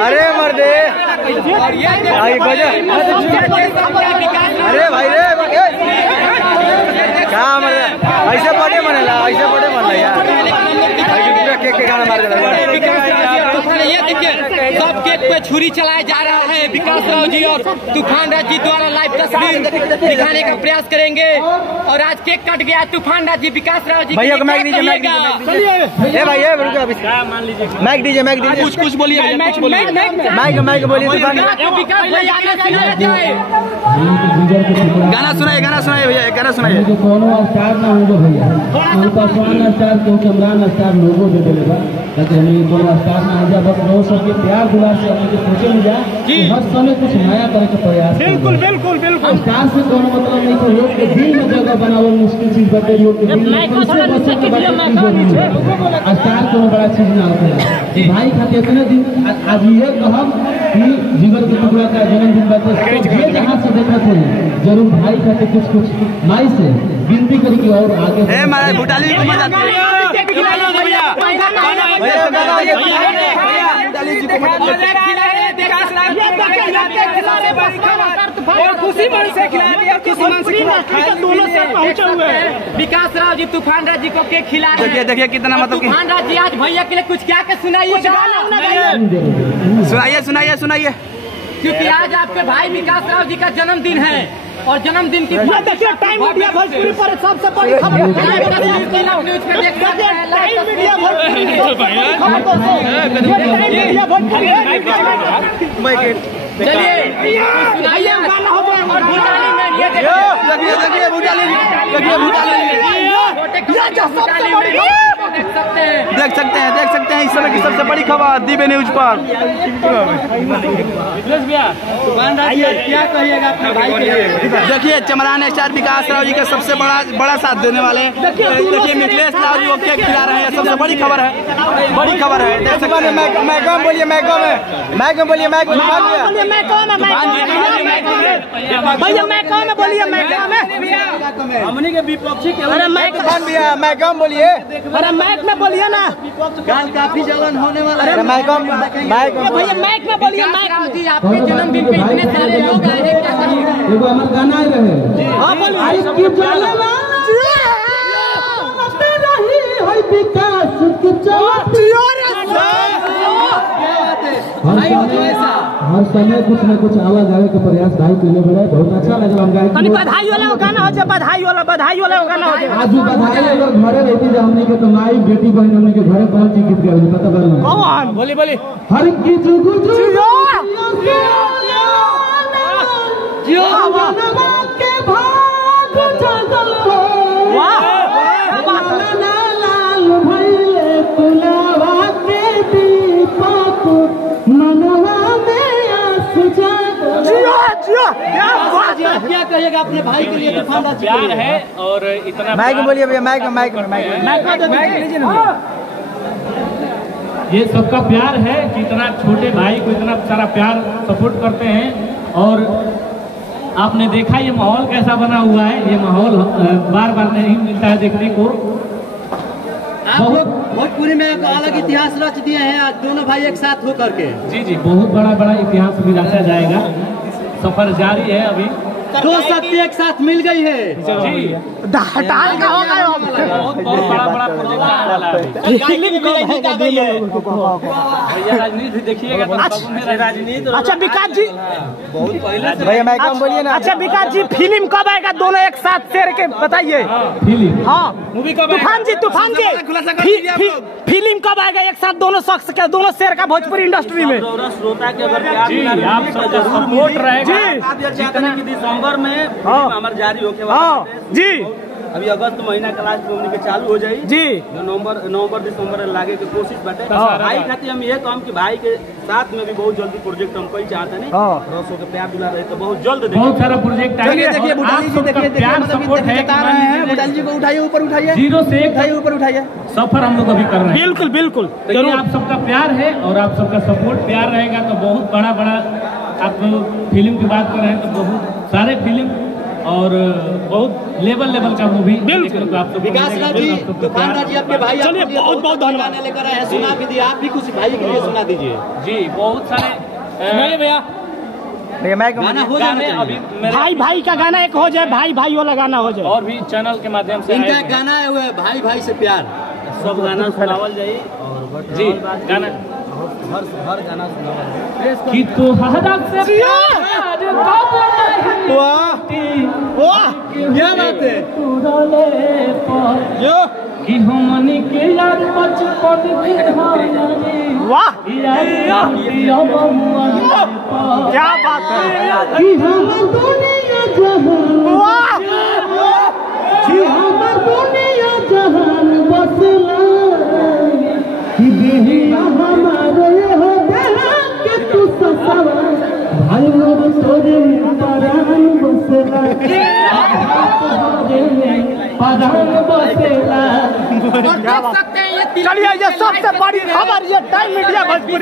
अरे मर्दे अरे भाई रे क्या मर्दे ऐसे बड़े मनेला यार केक के गाना मार ये देखिए सब केक पे छुरी चलाया जा रहा है। विकास राव जी और तूफान राज जी द्वारा लाइव तस्वीर दिखाने का प्रयास करेंगे। और आज केक कट गया तूफान राज जी विकास राव जी भैया को मैक दीजिए मैक दीजिए कुछ बोलिए मैक बोलिए गाना सुनाइए भैया गाना सुनाइए। कोनो स्टार ना होगा भैया उनका सोना स्टार को कमरान स्टार लोगो दे देगा ताकि हम ये कोनो स्टार ना हो जाए। बस लोग सबके प्यार दुलार से हम सोचे नहीं जा हर समय कुछ नया तरह के प्रयास बिल्कुल स्टार से कोनो मतलब नहीं तो लोग के दिल में जगह बनावल मुश्किल चीज बटे लोग के दिल में स्टार कोनो बड़ा चीज ना होता है भाई खाते इतने दिन आज ये कहब कि जीवन के टुकड़ा का जन्मदिन बाटे ये जहां से देखा थे जरूर भाई खाते कुछ माई से विनती करी कि और आगे हमारे भूटाली को मजा विकास राव जी तूफान राज जी को केक खिला रहे हैं। देखिए कितना मतलब तूफान राज जी आज भैया के लिए कुछ क्या के सुनाइए क्योंकि आज आपके भाई विकास राव जी का जन्मदिन है और जन्मदिन की देखिए टाइम मीडिया भोजपुरी पर सबसे बड़ी खबर चलिए देख सकते हैं इस समय की सबसे बड़ी खबर दिव्य न्यूज पर। क्या कहिएगा अपने भाई के लिए? देखिए चमरान स्टार विकास राव जी का सबसे बड़ा साथ देने वाले देखिए मिथिलेश राव जी को केक खिला रहे हैं। सबसे बड़ी खबर है देख सकते हैं। मैकम बोलिए हमनी के विपक्षी के अरे मैक बोलिए अरे मैक में बोलिए ना गाल काफी जलन होने वाला है। भैया मैक में बोलिए मैक जी आपके जन्मदिन पे इतने सारे लोग आए हैं क्या कहिएगा? एगो हमार गाना रहे हां बोलिए विकास हर समय कुछ न कुछ आवाज आवे के प्रयास भाई के लिए बड़ा बहुत अच्छा लगा हम गाय बधाई वाला गाना हो जाए बधाई वाला गाना हो जाए। आज बधाई अगर घरे रहती जो हमने के तो माई बेटी बहन हमने के घरे कौन चीज गीत गावे पता कर कौन बोली हर की जुगु जियो बनवा के भाग जागल हो वाह लाल भइले तुलावा के दीपक मनवा में आस जागल जियो क्या कहिएगा अपने भाई के लिए? तूफान राज प्यार है और इतना माइक बोलिए भैया माइक ये सबका प्यार है कि इतना छोटे भाई को इतना सारा प्यार सपोर्ट करते हैं। और आपने देखा ये माहौल कैसा बना हुआ है। ये माहौल बार बार नहीं मिलता है देखने को। भोजपुरी में एक अलग इतिहास रच दिए हैं आज दोनों भाई एक साथ होकर के। जी बहुत बड़ा इतिहास भी रचा जाएगा। सफर जारी है अभी। दो सत्य एक साथ मिल गई है जी। हटाल का होगा बहुत बड़ा प्रोजेक्ट आने वाला है। भैया राजनीति देखिएगा राजनीति। अच्छा विकास जी भैया माइकम बोलिए ना। अच्छा विकास जी फिल्म कब आएगा दोनों एक साथ शेर के बताइए। फिल्म हाँ मूवी कब तूफान जी फिल्म कब आएगा एक साथ दोनों शख्स का दोनों शेर का भोजपुरी इंडस्ट्री में? श्रोता के अगर आप सबका सपोर्ट रहेगा जितने की दिसंबर में फिल्म हमार जारी होके वाला जी अभी अगस्त महीना क्लास में उनके चालू हो जाई जी जो नवंबर दिसंबर लागे के कोशिश बाटे भाई खातिर हम ये कहम कि भाई के साथ में भी बहुत जल्दी प्रोजेक्ट हम कई चाहते नहीं रसों के प्यार दुला रहे तो बहुत जल्द बहुत सारा प्रोजेक्ट देखिए देखिए बुढ़ाली जी देखिए प्यार सपोर्ट है, बता रहे हैं बुढ़ाली जी को उठाइए ऊपर उठाइए 0 से 1 उठाइए ऊपर उठाइए सफर हम लोग अभी कर रहे हैं। बिल्कुल बिल्कुल जरूर आप सबका प्यार है और आप सबका सपोर्ट प्यार रहेगा तो बहुत बड़ा आप फिल्म की बात कर रहे हैं तो बहुत सारे फिल्म और बहुत लेवल का मूवी बिल्कुल आप सब विकास राज जी तूफान राज जी आपके भाई चलिए बहुत बहुत धन्यवाद लेकर आए हैं सुना भी दिया आप भी कुछ भाई के लिए सुना दीजिए जी बहुत सारे भैया गाना हो गाने जाना अभी चाहिए। मेरे भाई भाई का गाना एक हो जाए भाई भाई वाला गाना हो जाए और भी चैनल के माध्यम से इनका आए एक गाना है वो है भाई भाई से प्यार सब गाना सुनावल जाई और जी गाना हर गाना सुनावल कि तोहरा से प्यार कब नहीं वाह क्या बात है यो कि हमनी के यार बचपन के हानी वाह क्या क्या बात है कि हमर दुनिया जहान वाह कि हमर दुनिया जहान बसला कि बेहिया हमारे हो बेहा के तू ससवा भाई लोग तोरे परान बसला परान बसला और देख सकते हैं ये चलिए ये सबसे बड़ी खबर ये टाइम मीडिया भोजपुरी